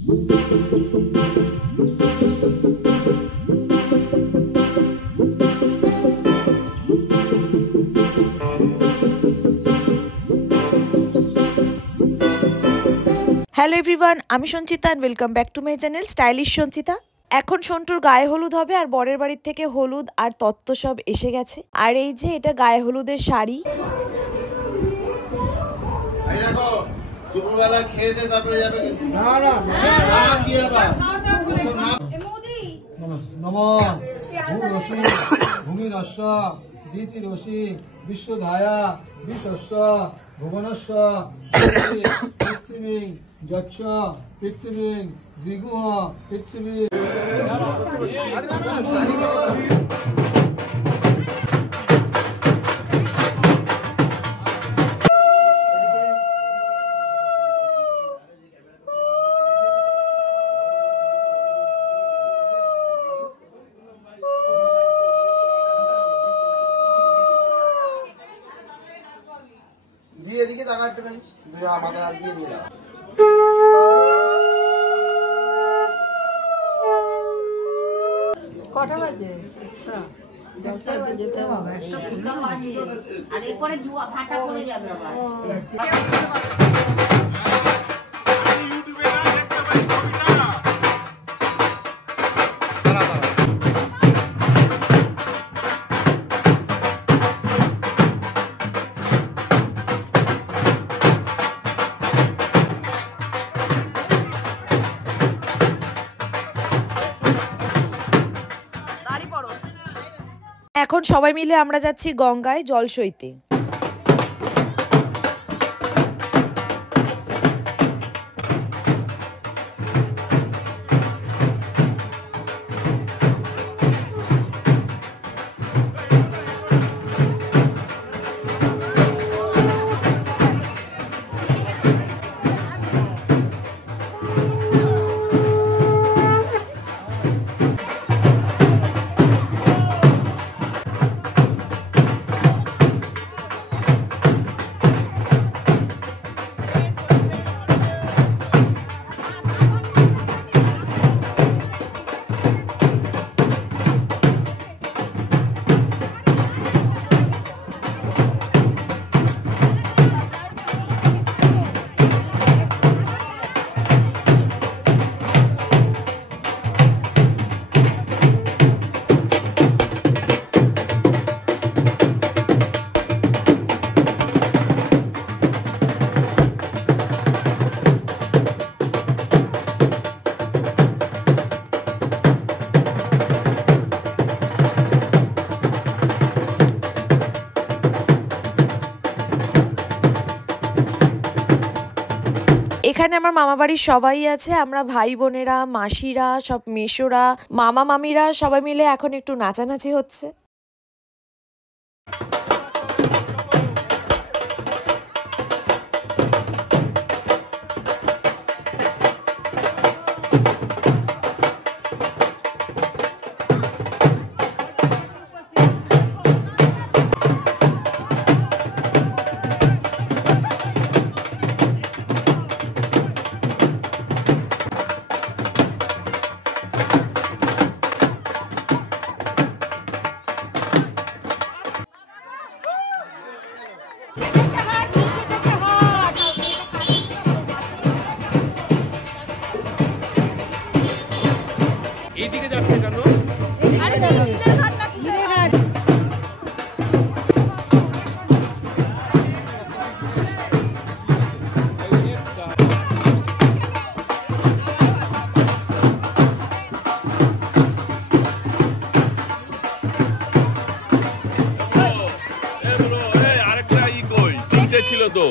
Hello everyone, আমি Sanchita and welcome back to my channel stylish Sanchita. এখন সন্টুর গায়ে হলুদ হবে আর বরের বাড়ির থেকে হলুদ আর তত্ত্ব সব এসে গেছে। আর এই যে এটা গায়ে হলুদের শাড়ি। বিশ্বধায়া বিশ্বস্য ভুবনস্য পৃথিবী যচ্ছ পৃথিবী দ্বিগুহ পৃথিবী। দিয়ে এদিকে তাকাতে পারি, মাথা হাত দিয়ে দিয়ে কটা বাজে? যেতে হবে আর এরপরে জুয়া ফাটা পড়ে যাবে আবার। এখন সবাই মিলে আমরা যাচ্ছি গঙ্গায় জল সইতে। এখানে আমার মামা বাড়ির সবাই আছে, আমরা ভাই বোনেরা, মাসিরা, সব মেশোরা, মামা মামিরা সবাই মিলে এখন একটু নাচানাচি হচ্ছে। এইদিকে যাচ্ছে কেন? আরেকটা ই কই তিনটে ছিল তো।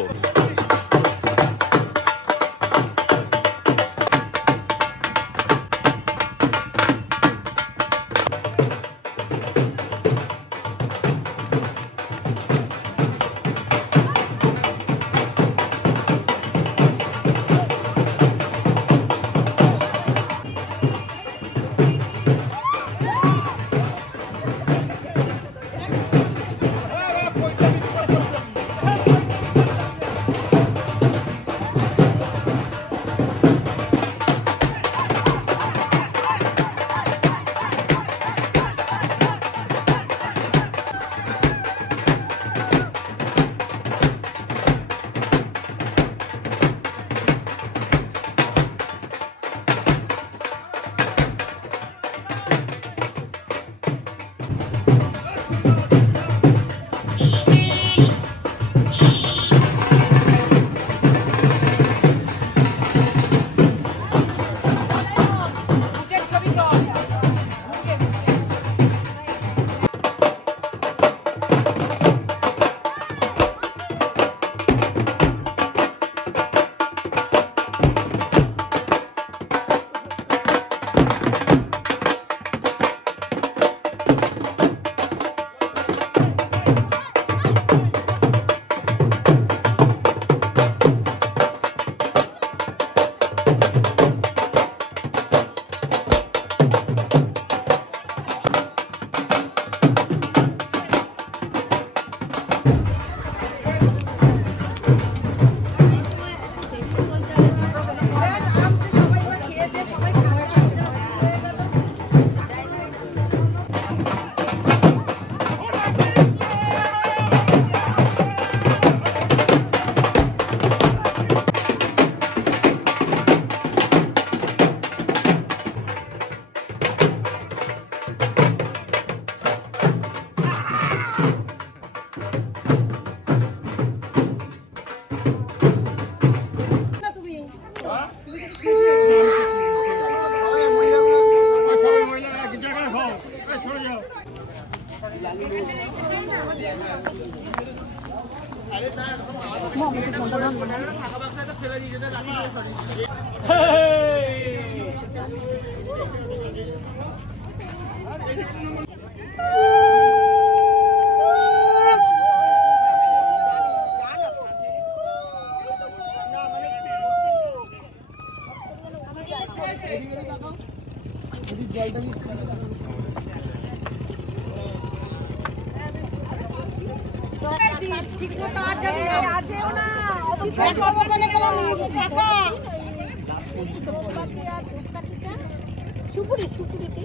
সুপুরি সুপুরিতে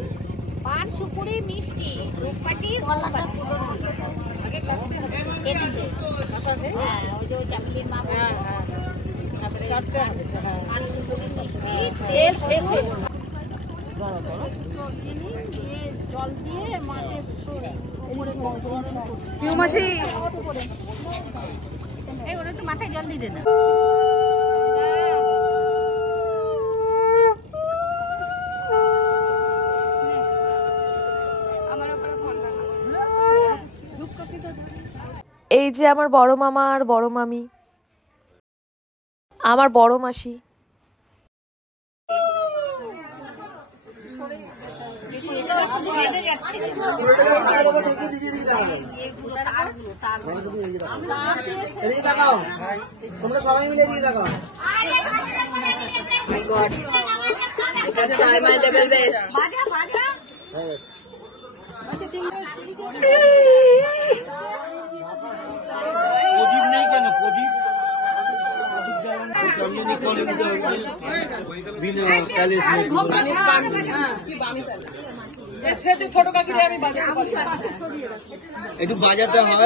পান সুপুরি মিষ্টি রূপকাঠি কেটেছে হ্যাঁ ওই যে ওই চাকলির মা পান সুপুরি মিষ্টি তেল শেষে জল দিয়ে মাঠে এই ওটা একটু মাথায় জল দিয়ে না এই যে আমার বড় মামা আর বড় মামি, আমার বড় মাসি। তোমরা সবাই মিলে দিয়ে দেখাও। প্রদীপ নেই কেন? প্রদীপ একটু বাজাতে হয়,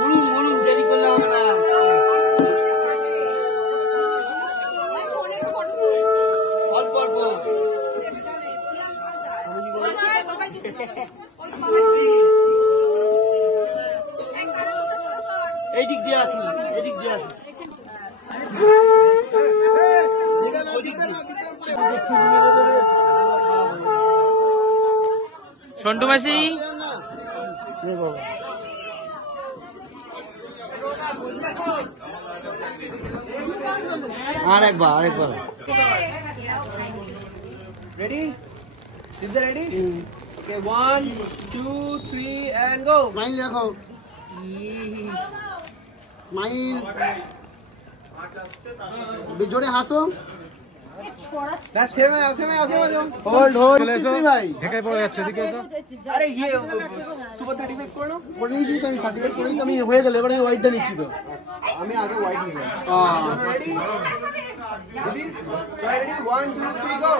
বলুন বলুন, দেরি করলে হবে না। অল্প অল্প এই দিক দিয়ে আসুন, এদিক দিয়ে আসুন। সন্টু মাসি আরেকবার আরেকবার ready? Is that ready? Okay, 1, 2, 3 and go. Smile রাখো। Smile. জোরে হাসো। ব্যাস থেমে যাও, থেমে যাও, থেমে যাও। হোল্ড হোল্ড ভাই। ঢেকায় পড়ে যাচ্ছে, এদিকে এসো। আরে ইয়ে সুপার 35 করে নাও। করে নিয়েছি তো, আমি 35 করেই তো আমি হয়ে গেল, এবারে হোয়াইটটা নিচ্ছি তো। আমি আগে হোয়াইট নিলাম। রেডি? রেডি? রেডি? 1 2 3 গো।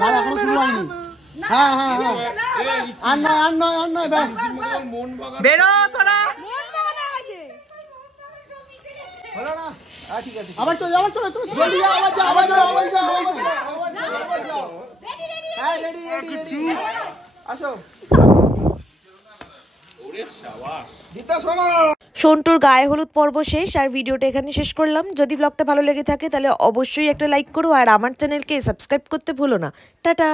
না এখনো শুরু হয়নি। হ্যাঁ হ্যাঁ হ্যাঁ, আর নয় আর নয় আর নয়, ব্যাস বেরো তোরা। হলো না? ঠিক আছে, আবার চলো আবার চলো, জলদি যাও, আবার যাও আবার যাও আবার যাও আবার যাও। হ্যাঁ রেডি রেডি রেডি, আসো। সন্টুর গায়ে হলুদ পর্ব শেষ, আর ভিডিওটা এখানে শেষ করলাম। যদি ব্লগটা ভালো লেগে থাকে তাহলে অবশ্যই একটা লাইক করো, আর আমার চ্যানেলকে সাবস্ক্রাইব করতে ভুলো না। টাটা।